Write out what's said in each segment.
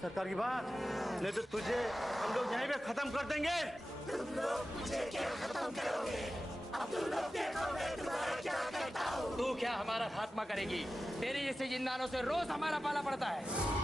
सरकार की बात, नहीं तो तुझे हम लोग यहीं पे खत्म कर देंगे। तुम लोग मुझे क्या खत्म करोगे? अब तुम लोग देखो मैं तुम्हारा क्या करता हूँ। तू क्या हमारा खात्मा करेगी? तेरे जैसे जिंदानों से रोज हमारा पाला पड़ता है।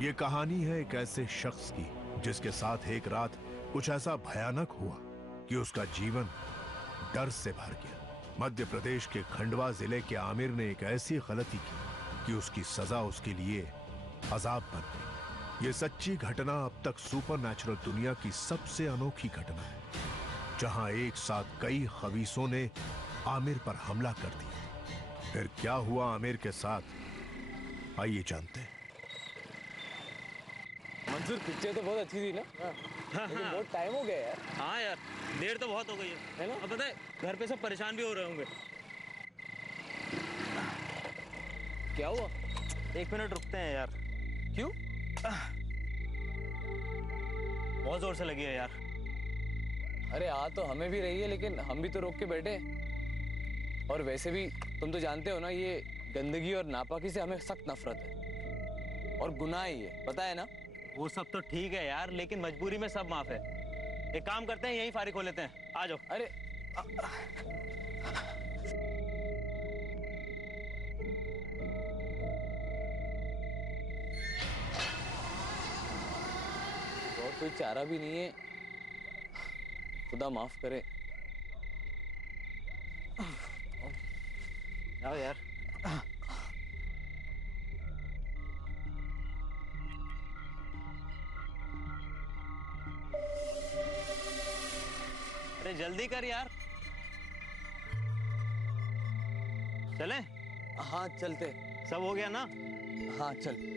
ये कहानी है एक ऐसे शख्स की जिसके साथ एक रात कुछ ऐसा भयानक हुआ कि उसका जीवन डर से भर गया। मध्य प्रदेश के खंडवा जिले के आमिर ने एक ऐसी गलती की कि उसकी सजा उसके लिए अजाब बन गई। ये सच्ची घटना अब तक सुपरनैचुरल दुनिया की सबसे अनोखी घटना है, जहां एक साथ कई खबीसों ने आमिर पर हमला कर दिया। फिर क्या हुआ आमिर के साथ, आइए जानते हैं। मंसूर, पिक्चर तो बहुत अच्छी थी ना? लेकिन बहुत टाइम हो गया यार। हाँ यार, देर तो बहुत हो गई है ना? अब पता है घर पे सब परेशान भी हो रहे होंगे। क्या हुआ? 1 मिनट रुकते हैं यार। क्यों? बहुत जोर से लगी है यार। अरे आ तो हमें भी रही है, लेकिन हम भी तो रोक के बैठे। और वैसे भी तुम तो जानते हो ना, ये गंदगी और नापाकी से हमें सख्त नफरत है और गुनाह ही है, पता है ना? वो सब तो ठीक है यार, लेकिन मजबूरी में सब माफ है। एक काम करते हैं, यहीं फारिग हो लेते हैं। आ जाओ। अरे और कोई चारा भी नहीं है, खुदा माफ करे। आओ यार। अरे जल्दी कर यार। चलें? हाँ चलते। सब हो गया ना? हाँ चल।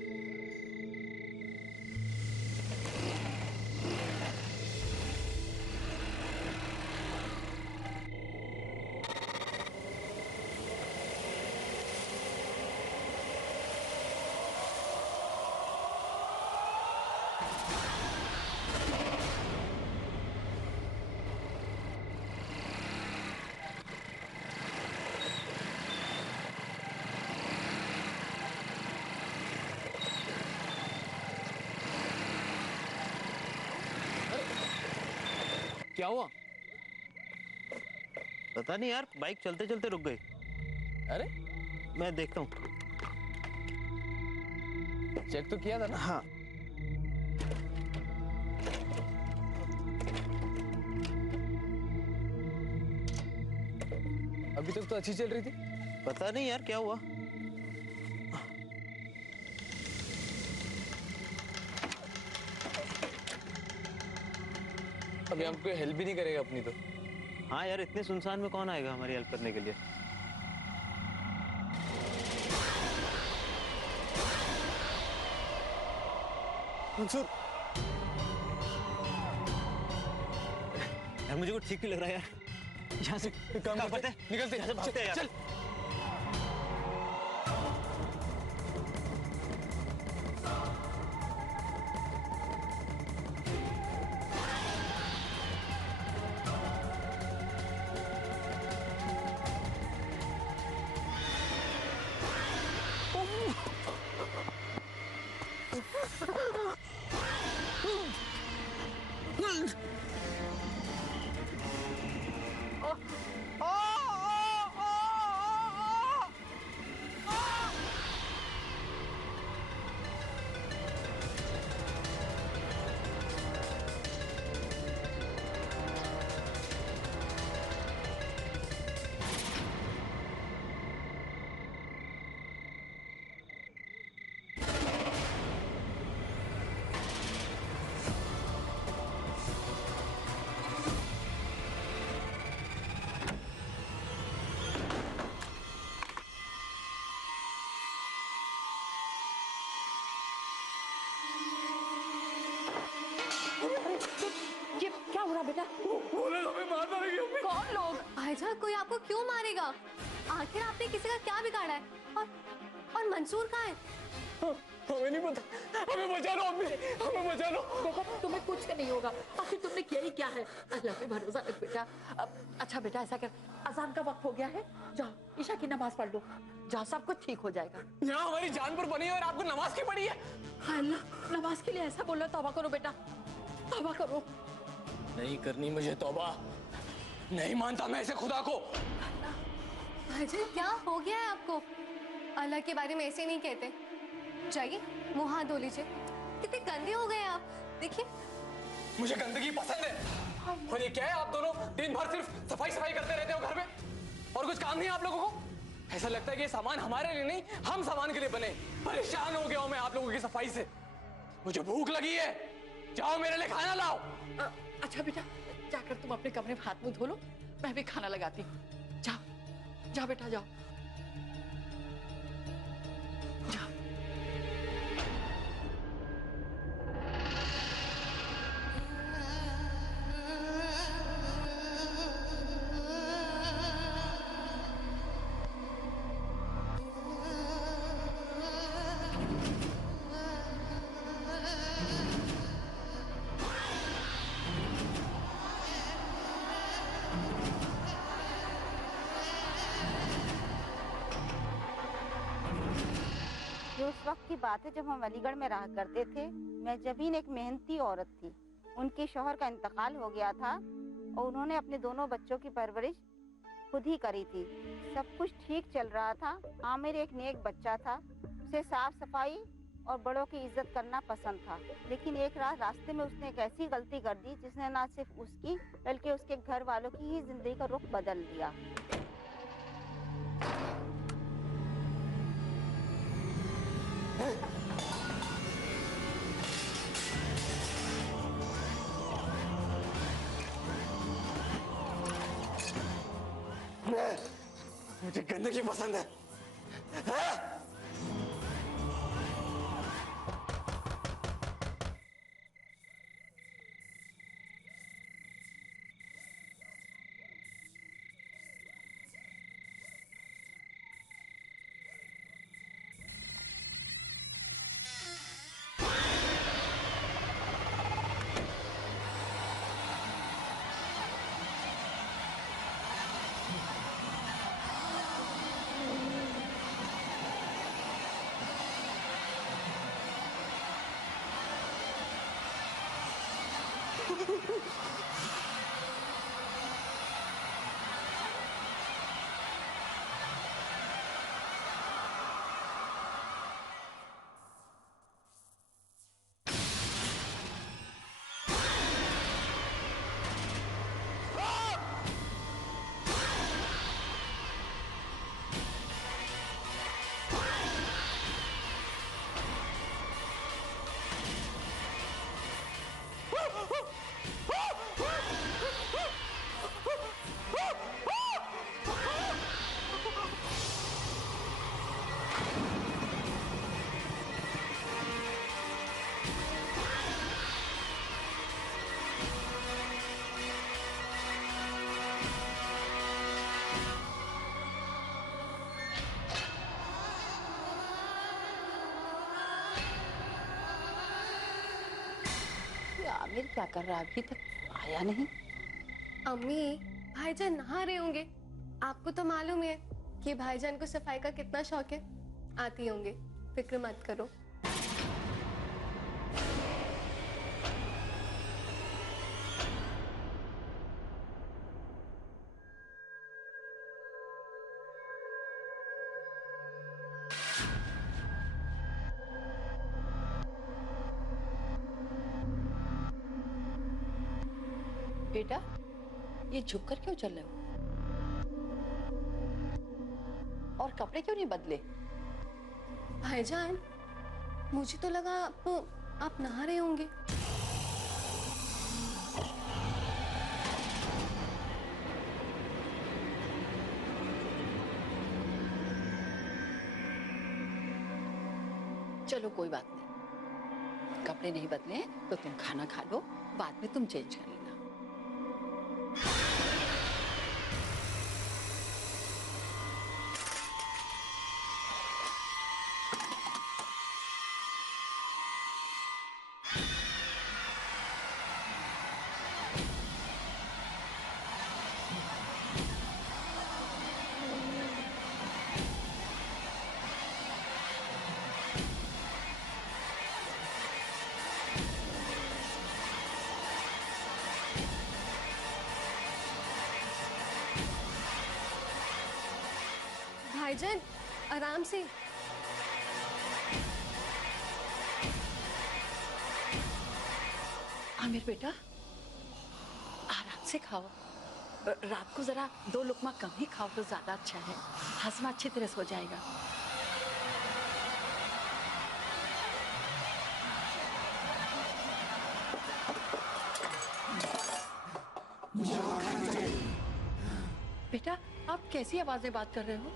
क्या हुआ? पता नहीं यार, बाइक चलते चलते रुक गई। अरे मैं देखता हूँ। चेक तो किया था ना? हाँ। अभी तक तो अच्छी चल रही थी। पता नहीं यार क्या हुआ। अभी हमको हेल्प भी नहीं करेगा अपनी तो। हाँ यार, इतने सुनसान में कौन आएगा हमारी हेल्प करने के लिए? मंसूर, यार मुझे कुछ ठीक नहीं लग रहा है यार। यहाँ से काम करते हैं, निकलते हैं, भागते हैं यार। चल। भाईजान कोई आपको क्यों मारेगा? आखिर आपने किसी का क्या बिगाड़ा है? और मंसूर कहाँ है? हमें नहीं पता, हमें बचा लो, हमें बचा लो। बेटा तुम्हें कुछ नहीं होगा, आखिर तुमने किया ही क्या है? अल्लाह पे भरोसा रख बेटा। अच्छा बेटा ऐसा कर, अजान का वक्त हो गया है, जाओ ईशा की नमाज पढ़ लो, जाओ सब कुछ ठीक हो जाएगा। यहाँ हमारी जान पर बनी है और आपको नमाज की पड़ी है। अल्लाह नमाज के लिए ऐसा बोल रहा, तौबा करो बेटा, तौबा करो। नहीं करनी मुझे तौबा, नहीं मानता मैं ऐसे खुदा को। भाईजान क्या हो गया है आपको? अल्लाह के बारे में ऐसे नहीं कहते। जाइए मुंह हाथ धो लीजिए। कितने गंदे हो गए आप, देखिए। मुझे गंदगी पसंद है। और ये क्या है, आप दोनों दिन भर सिर्फ सफाई सफाई करते रहते हो घर में, और कुछ काम नहीं है आप लोगों को? ऐसा लगता है कि ये सामान हमारे लिए नहीं, हम सामान के लिए बने। परेशान हो गया हूं मैं आप लोगों की सफाई से। मुझे भूख लगी है, जाओ मेरे लिए खाना लाओ। अच्छा बेटा जाकर तुम अपने कमरे में हाथ मुंह धो लो, मैं भी खाना लगाती हूँ। जाओ जाओ बेटा जाओ, जाओ। ये उस वक्त की बात है जब हम अलीगढ़ में रहा करते थे। मैं जबीन एक मेहनती औरत थी। उनके शौहर का इंतकाल हो गया था और उन्होंने अपने दोनों बच्चों की परवरिश खुद ही करी थी। सब कुछ ठीक चल रहा था। आमिर एक नेक बच्चा था, उसे साफ सफाई और बड़ों की इज्जत करना पसंद था। लेकिन एक रात रास्ते में उसने एक ऐसी गलती कर दी जिसने न सिर्फ उसकी बल्कि उसके घर वालों की ही जिंदगी का रुख बदल दिया। मुझे गंदगी पसंद है। आमिर क्या कर रहा है, अभी तक आया नहीं? अम्मी भाईजान नहा रहे होंगे। आपको तो मालूम है कि भाईजान को सफाई का कितना शौक है। आती होंगे, फिक्र मत करो। बेटा ये झुककर क्यों चल रहे हो? और कपड़े क्यों नहीं बदले? भाईजान मुझे तो लगा आप नहा रहे होंगे। चलो कोई बात नहीं, कपड़े नहीं बदले हैं तो तुम खाना खा लो, बाद में तुम चेंज कर लेना। भाईजान आराम से। आमिर बेटा आराम से खाओ। रात को जरा 2 लुकमा कम ही खाओ तो ज्यादा अच्छा है, हजमा अच्छी तरह से हो जाएगा। बेटा आप कैसी आवाज में बात कर रहे हो?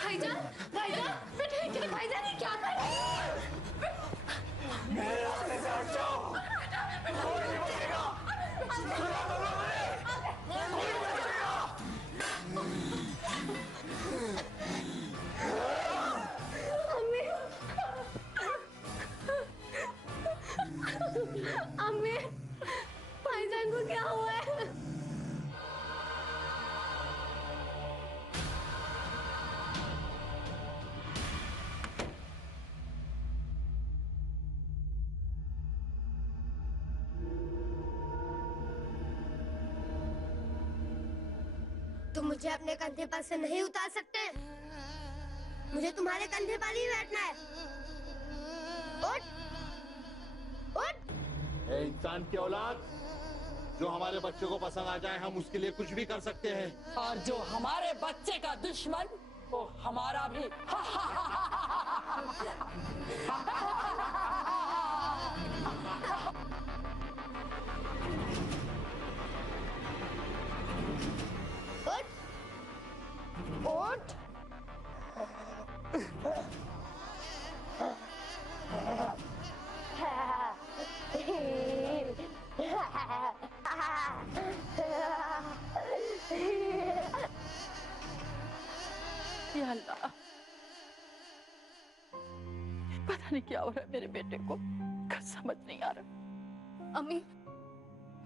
भाईजान भाईजान बेटा भाईजान ये क्या कर रहे हैं? अम्मी भाईजान को क्या हुआ है? तुम मुझे अपने कंधे पर से नहीं उतार सकते। मुझे तुम्हारे कंधे पर ही बैठना है। उठ उठ। ए इंसान की औलाद, जो हमारे बच्चे को पसंद आ जाए हम उसके लिए कुछ भी कर सकते हैं। और जो हमारे बच्चे का दुश्मन वो हमारा भी। उठ। या अल्लाह, पता नहीं क्या हो रहा है मेरे बेटे को, कुछ समझ नहीं आ रहा। अम्मी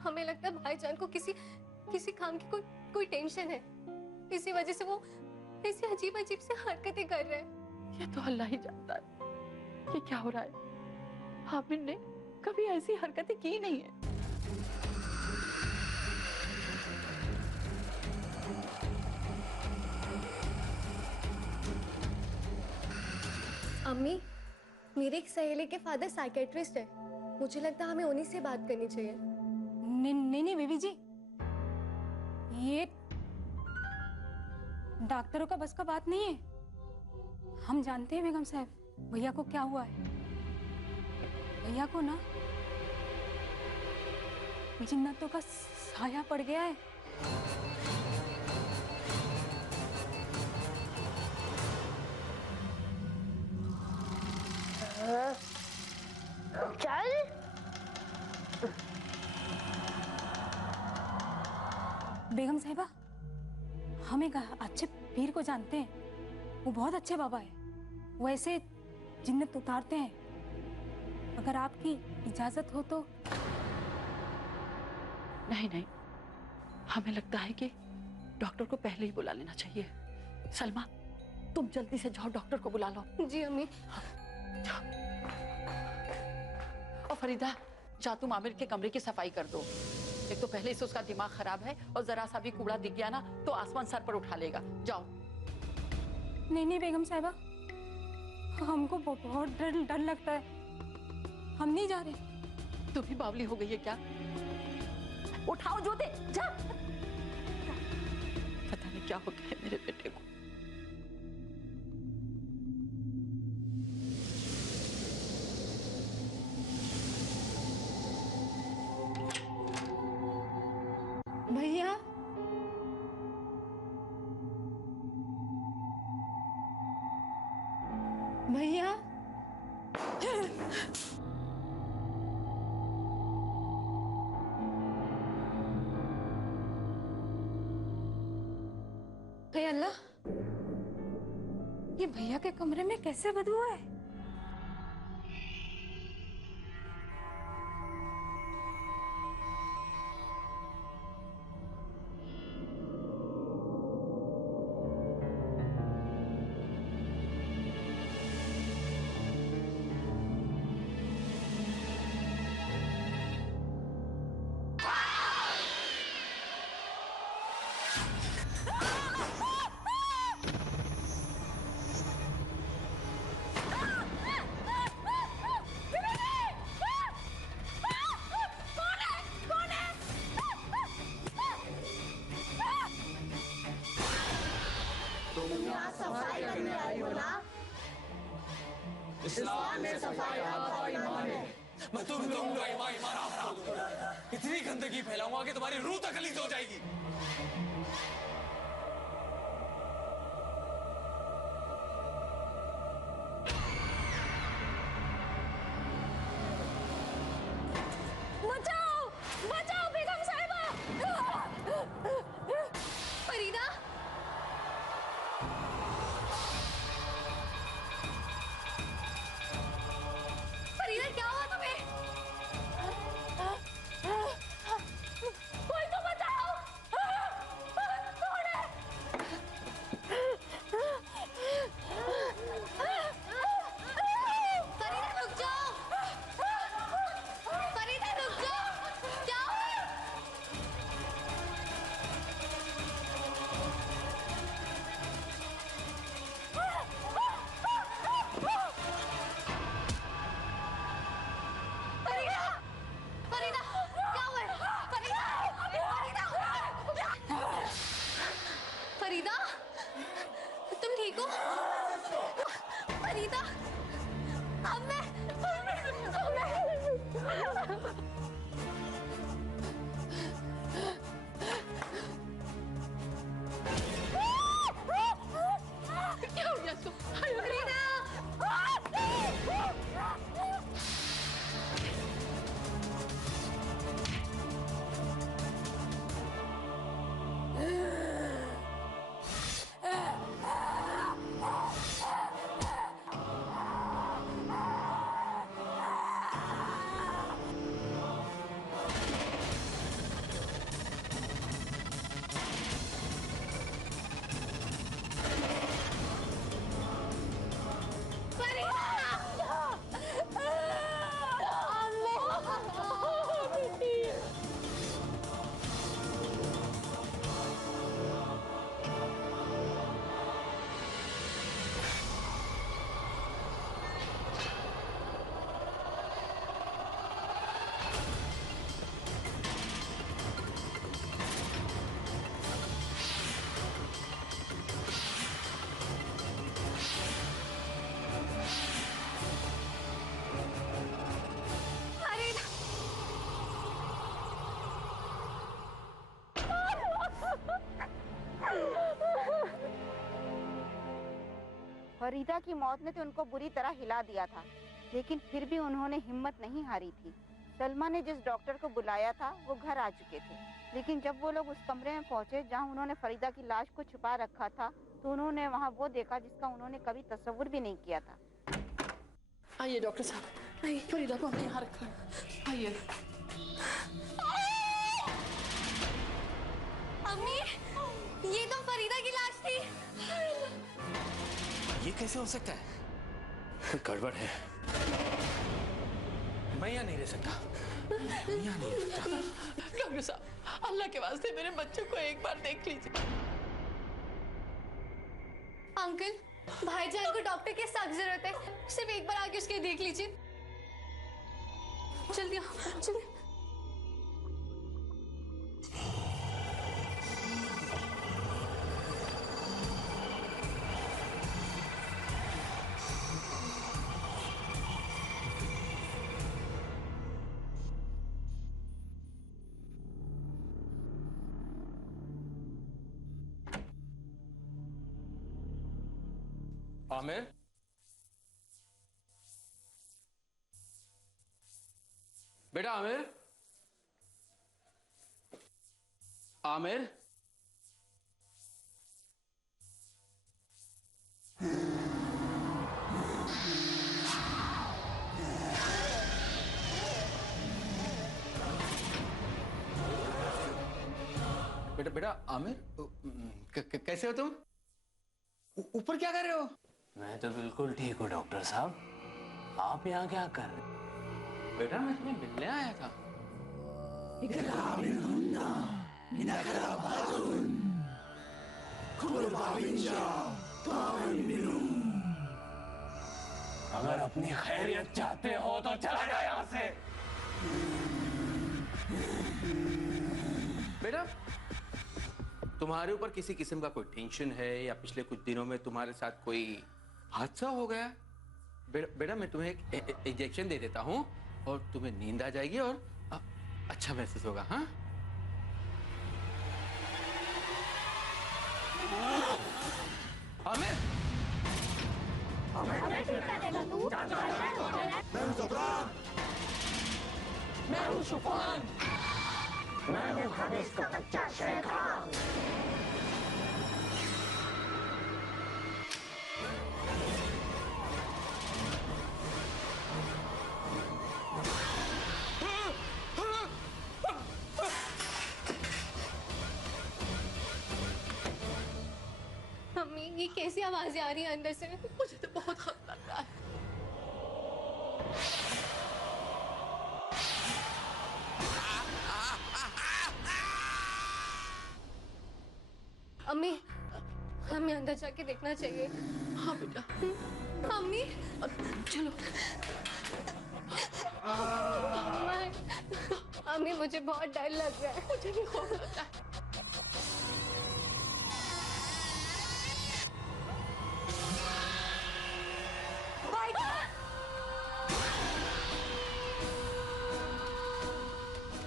हमें लगता है भाईजान को किसी काम की कोई टेंशन है, इसी वजह से वो ऐसी अजीब अजीब से हरकतें कर रहे हैं। ये तो अल्लाह ही जानता है कि क्या हो रहा है। आमिर ने कभी ऐसी हरकतें की नहीं है। अम्मी मेरी एक सहेली के फादर साइकेट्रिस्ट है, मुझे लगता है हमें उन्हीं से बात करनी चाहिए। नहीं बीबी जी, ये डॉक्टरों का बस का बात नहीं है। हम जानते हैं बेगम साहब भैया को क्या हुआ है। भैया को ना जिन्नतों का साया पड़ गया है। चल। बेगम साहिबा, हम एक अच्छे पीर को जानते हैं, वो बहुत अच्छे बाबा है, वो ऐसे जिन्नत उतारते हैं। अगर आपकी इजाजत हो तो। नहीं, हमें लगता है कि डॉक्टर को पहले ही बुला लेना चाहिए। सलमा तुम जल्दी से जाओ, डॉक्टर को बुला लो। जी अम्मी। और फरीदा जा तुम आमिर के कमरे की सफाई कर दो। एक तो पहले से उसका दिमाग खराब है और जरा सा भी कूड़ा दिख गया ना तो आसमान सर पर उठा लेगा। जाओ। नहीं बेगम साहिबा, हमको बहुत डर लगता है, हम नहीं जा रहे। तू भी बावली हो गई है क्या? उठाओ जूते, जा। पता नहीं क्या हो गया है मेरे बेटे को। भैया भैया हे अल्लाह, ये भैया के कमरे में कैसे बदबू है? इस्लाम में सफाई आपका ईमान है। मैं तुम लोगों का ईमान इतनी गंदगी फैलाऊंगा कि तुम्हारी रूह तक गलीज हो जाएगी। बचाओ, बचाओ बेगम साहिबा! फरीदा, फरीदा क्या हुआ तुम्हें? कोई तो बचाओ! कौन है? फरीदा रुक जाओ, फरीदा रुक जाओ, क्या हुआ? फरीदा, फरीदा क्या हुआ? फरीदा, फरीदा, फरीदा, तुम ठीक हो? फरीदा, अब मैं क्या हो गया तुम? फरीदा, फरीदा की मौत ने तो उनको बुरी तरह हिला दिया था, लेकिन फिर भी उन्होंने हिम्मत नहीं हारी थी। सलमा ने जिस डॉक्टर को बुलाया था वो घर आ चुके थे, लेकिन जब वो लोग उस कमरे में पहुंचे जहां उन्होंने फरीदा की लाश को छुपा रखा था, तो उन्होंने वहां वो देखा जिसका उन्होंने कभी तस्वुर भी नहीं किया था। आइए डॉक्टर साहब, आइए, फरीदा को हमने यहाँ रखा है। आइए। अम्मी, ये तो फरीदा की लाश थी। ये कैसे हो सकता है? गड़बड़ है। मैं यहाँ नहीं रह सकता। यहाँ नहीं रह सकता। डॉक्टर साहब, अल्लाह के वास्ते मेरे बच्चों को एक बार देख लीजिए। अंकल, भाईजान को डॉक्टर की सख्त जरूरत है, सिर्फ एक बार आके उसके देख लीजिए। जल्दी आओ, जल्दी। आमिर, बेटा आमिर, आमिर, बेटा बेटा आमिर, कैसे हो तुम? ऊपर क्या कर रहे हो? मैं तो बिल्कुल ठीक हूँ डॉक्टर साहब। आप यहाँ क्या कर रहे हैं? बेटा मैं तुम्हें मिलने आया था। अगर अपनी खैरियत चाहते हो तो चला जाओ यहाँ से। बेटा तुम्हारे ऊपर किसी किस्म का कोई टेंशन है या पिछले कुछ दिनों में तुम्हारे साथ कोई हादसा हो गया? बेटा मैं तुम्हें एक इंजेक्शन दे देता हूँ और तुम्हें नींद आ जाएगी और अच्छा महसूस होगा। हाँ आमिर, मैं हूँ शुफान, मैं हूँ हनीस का बच्चा शेखान। मम्मी ये कैसी आवाजें आ रही हैं अंदर से? मुझे तो बहुत खतरा लग रहा है। अम्मी हमें अंदर जाके देखना चाहिए। हाँ बेटा। अम्मी चलो। अम्मी मुझे बहुत डर लग रहा है। मुझे भी खौफ लगता है।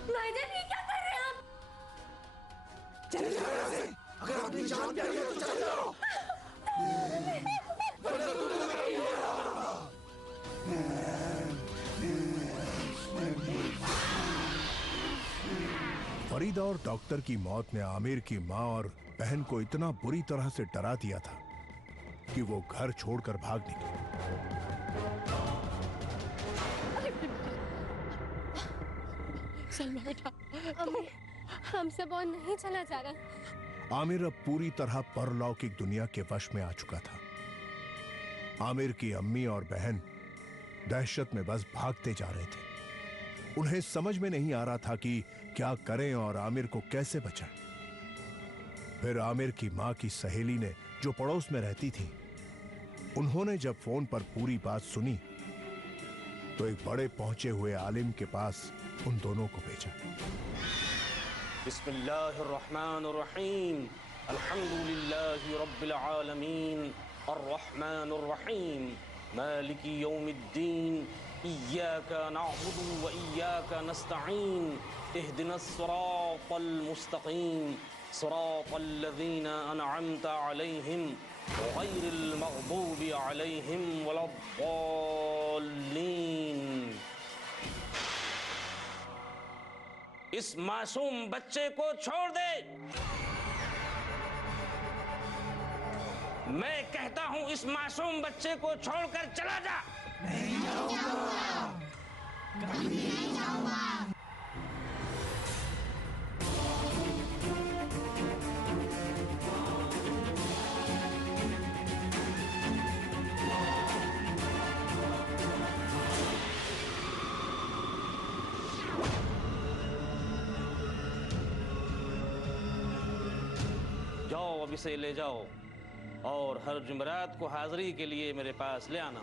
भाईजान ये क्या कर रहे हैं आप? चले जाओ यहाँ से। अगर अपनी जान प्यारी है तो चले जाओ। फरीदा और डॉक्टर की मौत ने आमिर की माँ और बहन को इतना बुरी तरह से डरा दिया था कि वो घर छोड़कर भाग निकले। सलमा बेटा। अम्मी हमसे बहुत नहीं चला जा रहा। आमिर अब पूरी तरह परलौकिक दुनिया के वश में आ चुका था। आमिर की अम्मी और बहन दहशत में बस भागते जा रहे थे। उन्हें समझ में नहीं आ रहा था कि क्या करें और आमिर को कैसे बचाएं। फिर आमिर की मां की सहेली ने, जो पड़ोस में रहती थी, उन्होंने जब फोन पर पूरी बात सुनी तो एक बड़े पहुंचे हुए आलिम के पास उन दोनों को भेजा। बिस्मिल्लाहिर्रहमानिर्रहीम, अल्हम्दुलिल्लाहि रब्बिल आलमीन, अर्रहमानिर्रहीम, मालिकी यौमिद्दीन, इय्याका नअबुदु व इय्याका नस्तईन, इहदिनस सिरातल मुस्तकीम, सिरातल लज़ीना अनअमता अलैहिम गैरिल मग़दूबि अलैहिम वलद्दाल्लीन। इस मासूम बच्चे को छोड़ दे। मैं कहता हूं इस मासूम बच्चे को छोड़कर चला जा। नहीं जाऊंगा। कभी नहीं जाऊंगा। जाओ अब इसे ले जाओ और हर जुमरात को हाजिरी के लिए मेरे पास ले आना।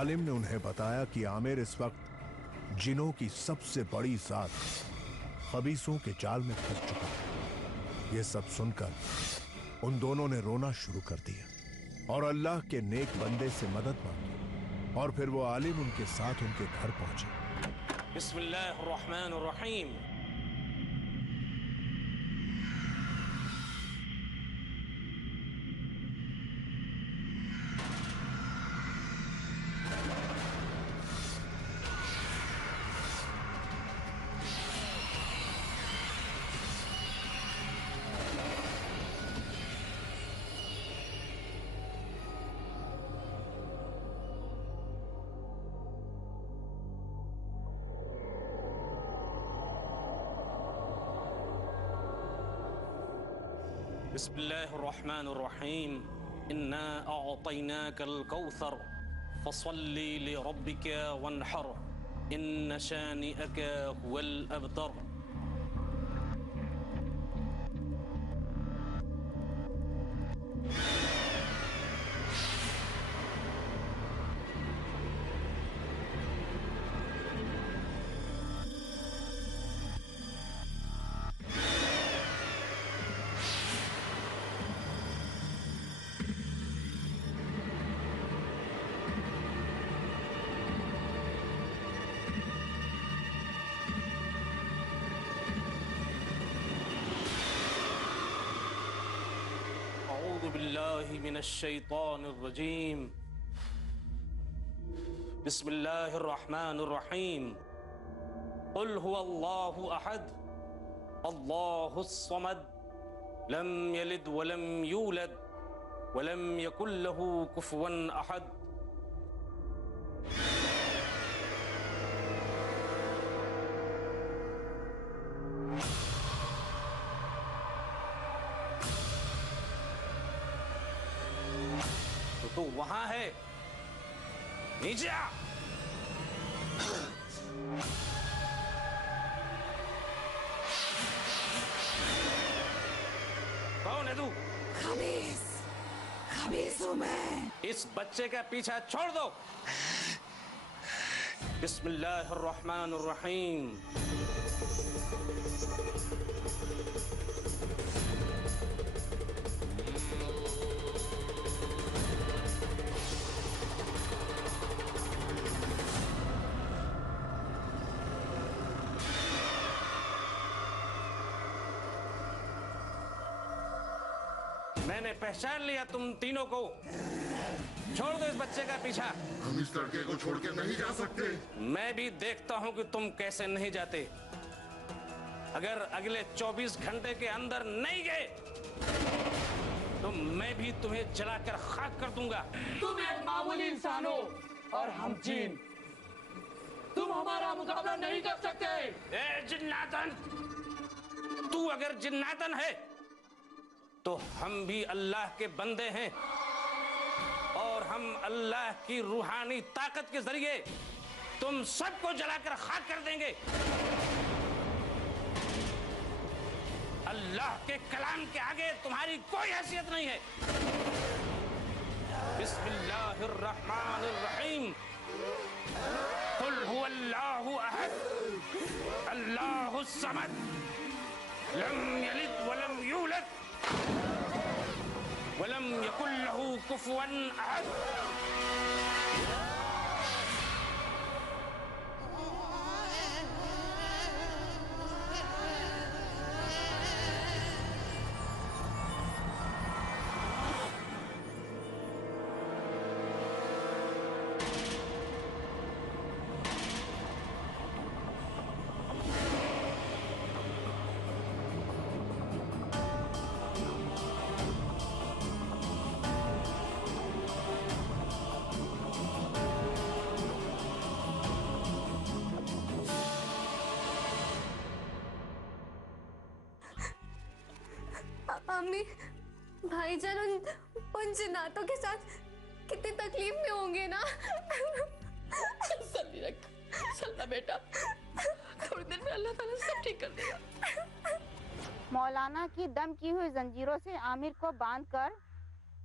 आलिम ने उन्हें बताया कि आमिर इस वक्त जिनों की सबसे बड़ी जात खबीसों के जाल में फंस चुका है। यह सब सुनकर उन दोनों ने रोना शुरू कर दिया और अल्लाह के नेक बंदे से मदद मांगी और फिर वो आलिम उनके साथ उनके घर पहुंचे। बिस्मिल्लाहिर्रहमानिर्रहीम। बिस्मिल्लाहिर्रहमानिर्रहीम। इन्ना अअतैनाकल कौसर फसल्ली लिरब्बिका वन्हर इन्न शानिअका हुवल अबतर। बिल्लाहि मिनश्शैतानिर्रजीम। बिस्मिल्लाहिर्रहमानिर्रहीम। कुल हुवल्लाहु अहद अल्लाहुस समद लम यलिद वलम यूलद वलम यकुल लहू कुफुवन अहद। तो वहां है, नीचे आ। कौन है तू? खबीस, खबीस हूं मैं। इस बच्चे का पीछा छोड़ दो। बिस्मिल्लाहिर्रहमानिर्रहीम। मैंने पहचान लिया तुम तीनों को। छोड़ दो इस बच्चे का पीछा। हम इस लड़के को छोड़ के नहीं जा सकते। मैं भी देखता हूं कि तुम कैसे नहीं जाते। अगर अगले 24 घंटे के अंदर नहीं गए तो मैं भी तुम्हें जलाकर खाक कर दूंगा। तुम एक मामूली इंसान हो और हम जिन। तुम हमारा मुकाबला नहीं कर सकते। ए जिन्नातन, तू अगर जिन्नातन है तो हम भी अल्लाह के बंदे हैं और हम अल्लाह की रूहानी ताकत के जरिए तुम सबको जलाकर खाक कर देंगे। अल्लाह के कलाम के आगे तुम्हारी कोई हैसियत नहीं है। बिस्मिल्लाहिर्रहमानिर्रहीम। कुल हुवल्लाहु अहद अल्लाहुस समद लम यलिद वलम यूलद वलम यकुल लहू कुफुवन अहद। अम्मी, भाईजान उन जिन्नातों के साथ कितनी तकलीफ में होंगे ना। सल्ली रख, सल्ला बेटा, थोड़ी देर में अल्लाह ताला सब ठीक कर देगा। मौलाना की दम की हुई जंजीरों से आमिर को बांधकर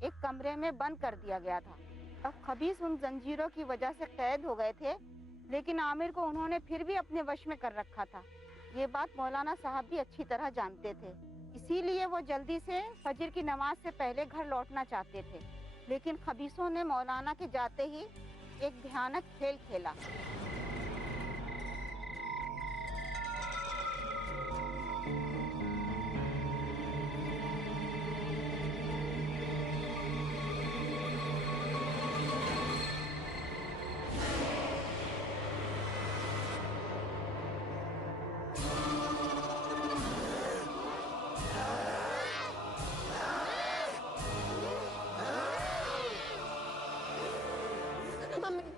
एक कमरे में बंद कर दिया गया था अब खबीस उन जंजीरों की वजह से कैद हो गए थे, लेकिन आमिर को उन्होंने फिर भी अपने वश में कर रखा था। ये बात मौलाना साहब भी अच्छी तरह जानते थे, इसीलिए वो जल्दी से फजर की नमाज से पहले घर लौटना चाहते थे। लेकिन खबीसों ने मौलाना के जाते ही एक भयानक खेल खेला।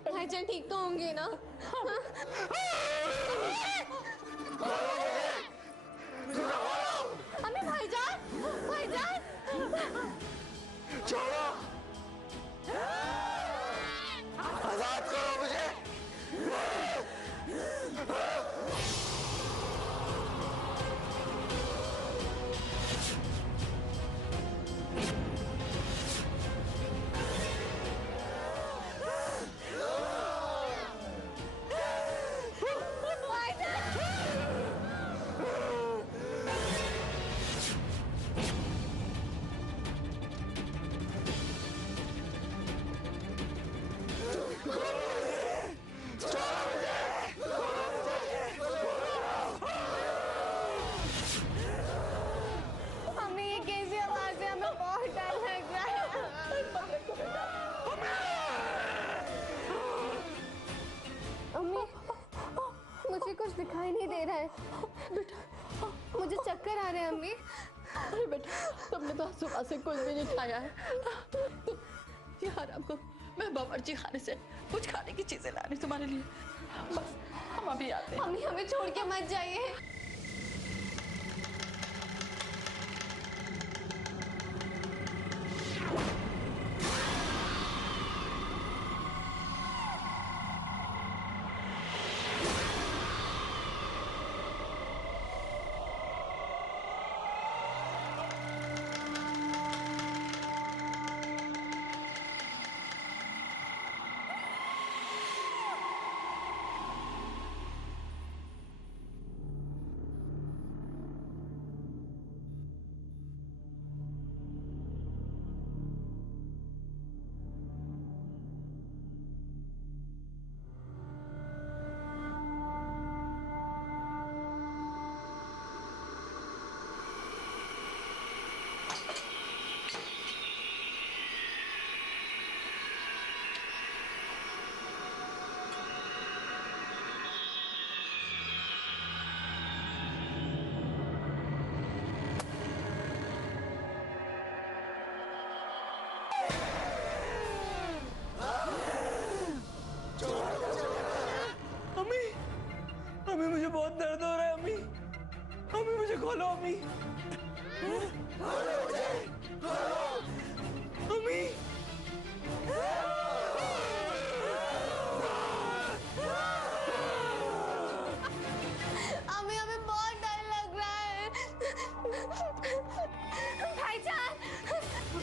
भाईजान ठीक तो होंगे ना? अम्मी भाईजान, भाईजान छोड़ो, आजाद करो मुझे। कुछ दिखाई नहीं दे रहा है बेटा, मुझे चक्कर आ रहे हैं अम्मी। अरे बेटा, तुमने तो सुबह से कुछ भी नहीं खाया है। यार आपको मैं बावर्ची खाने से कुछ खाने की चीजें ला रही तुम्हारे लिए। बस हम अभी आते हैं। अम्मी हमें छोड़ के मत जाइए। अम्मी मुझे बहुत दर्द हो रहा है। अम्मी अम्मी मुझे खोलो। अम्मी अम्मी अम्मी हमें बहुत डर लग रहा है। भाईजान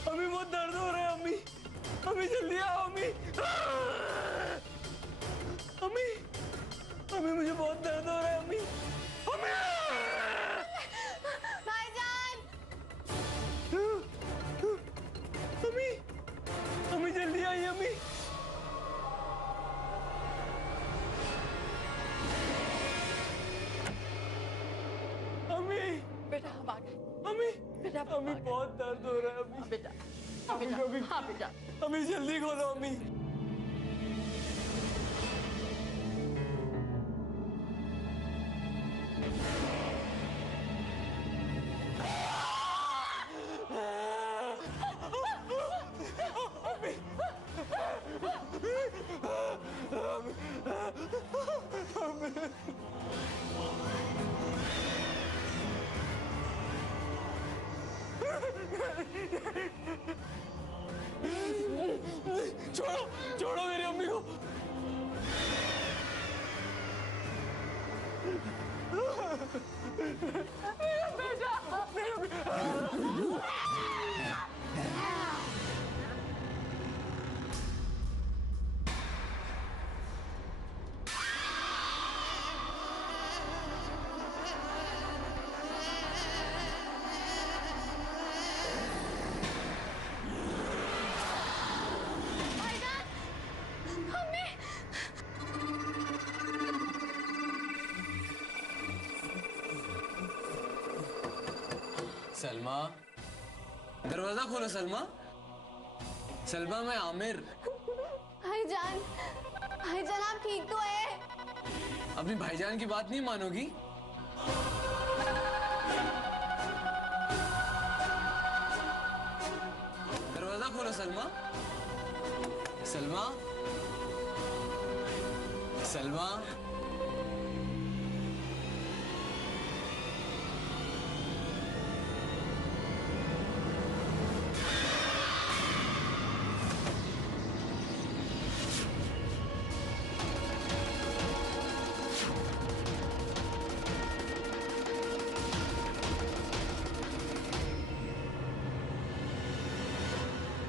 अम्मी बहुत दर्द हो रहा है। अम्मी अम्मी जल्दी आओ। अम्मी अम्मी अम्मी मुझे बहुत दर्द हो रहा है। अम्मी अम्मी भाईजान अम्मी अम्मी जल्दी आइए। अम्मी अम्मी बेटा हम आ गए। अम्मी बेटा अम्मी बहुत दर्द हो रहा है। अम्मी बेटा हाँ बेटा अम्मी जल्दी खोलो। अम्मी छोड़ो छोड़ो मेरी अम्मी को। सलमा, दरवाजा खोलो सलमा। सलमा, मैं आमिर। भाईजान, भाईजान आप ठीक तो है? अपनी भाईजान की बात नहीं मानोगी? दरवाजा खोलो सलमा। सलमा, सलमा।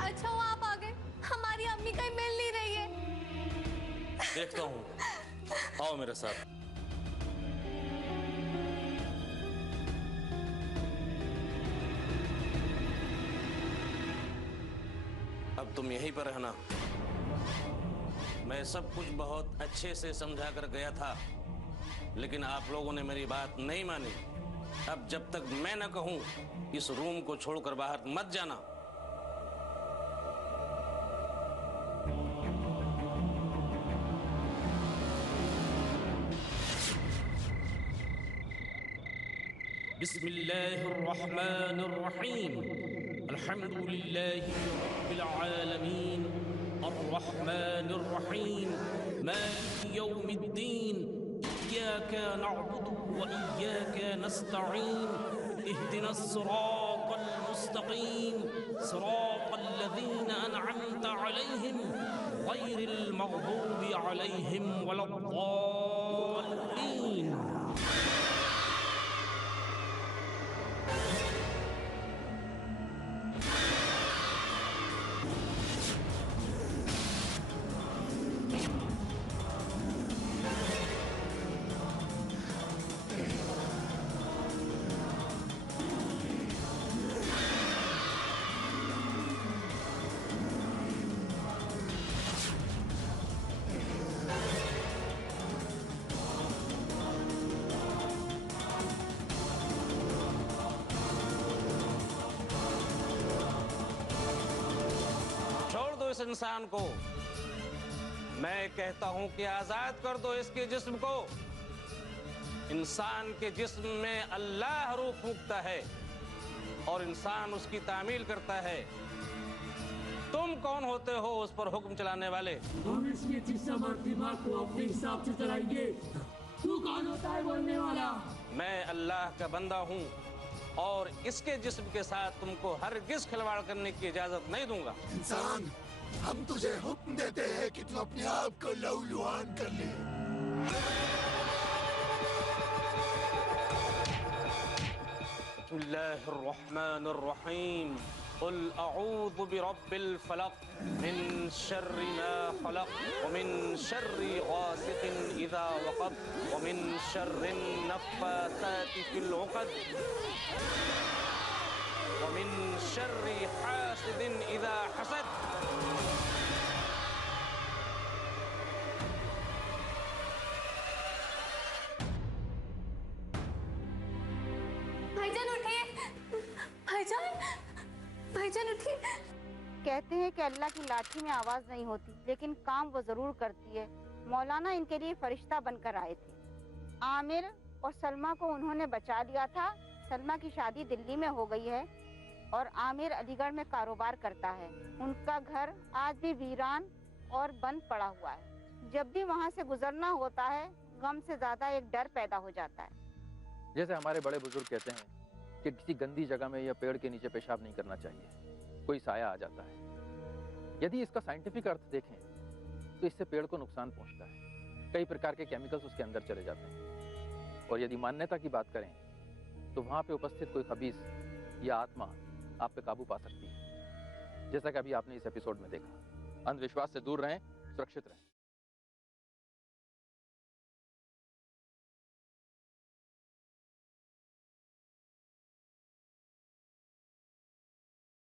अच्छा हुआ आप आ गए, हमारी अम्मी कहीं मिल नहीं रही है। देखता हूँ, आओ मेरे साथ। अब तुम यहीं पर रहना। मैं सब कुछ बहुत अच्छे से समझा कर गया था, लेकिन आप लोगों ने मेरी बात नहीं मानी। अब जब तक मैं न कहूं, इस रूम को छोड़कर बाहर मत जाना। बिस्मिल्लाहिर्रहमानिर्रहीम। अल्हम्दुलिल्लाहि रब्बिल आलमीन। अर्रहमानिर्रहीम। मालिकि यौमिद्दीन। इय्याका नअबुदु व इय्याका नस्तईन। इहदिनस सिरातल मुस्तकीम। सिरातल लज़ीना अनअमता अलैहिम गैरिल मग़दूबि अलैहिम वलद्दाल्लीन। इस इंसान को। मैं कहता हूं कि आजाद कर दो इसके जिस्म को। इंसान के जिस्म में अल्लाह रूह फूंकता है और इंसान उसकी तामील करता है। तुम कौन होते हो उस पर हुक्म चलाने वाले? हम इसके जिस्म और दिमाग को अपने हिसाब से चलाएंगे। तू कौन होता है बोलने वाला? मैं अल्लाह का बंदा हूं और इसके जिस्म के साथ तुमको हरगिज खिलवाड़ करने की इजाजत नहीं दूंगा। इंसान, हम तुझे हुक्म देते हैं कि तू अपने आप को लहूलुहान कर ले। बिस्मिल्लाहिर्रहमानिर्रहीम। कुल अऊज़ु बिरब्बिल फलक मिन शर्रि मा खलक व मिन शर्रि गासिकिन इज़ा वक़ब व मिन शर्रिन नफ़्फ़ासाति फ़िल उक़द व मिन शर्रि हासिदिन इज़ा हसद। भाईजान उठिए, भाईजान, भाईजान उठिए। कहते हैं कि अल्लाह की लाठी में आवाज नहीं होती, लेकिन काम वो जरूर करती है। मौलाना इनके लिए फरिश्ता बनकर आए थे। आमिर और सलमा को उन्होंने बचा लिया था। सलमा की शादी दिल्ली में हो गई है और आमिर अलीगढ़ में कारोबार करता है। उनका घर आज भी वीरान और बंद पड़ा हुआ है। जब भी वहाँ से गुजरना होता है, गम से ज्यादा एक डर पैदा हो जाता है। जैसे हमारे बड़े बुजुर्ग कहते हैं कि किसी गंदी जगह में या पेड़ के नीचे पेशाब नहीं करना चाहिए, कोई साया आ जाता है। यदि इसका साइंटिफिक अर्थ देखें तो इससे पेड़ को नुकसान पहुंचता है। कई प्रकार के केमिकल्स उसके अंदर चले जाते हैं। और यदि मान्यता की बात करें तो वहां पे उपस्थित कोई खबीस या आत्मा आप पे काबू पा सकती है, जैसा कि अभी आपने इस एपिसोड में देखा। अंधविश्वास से दूर रहें, सुरक्षित रहें।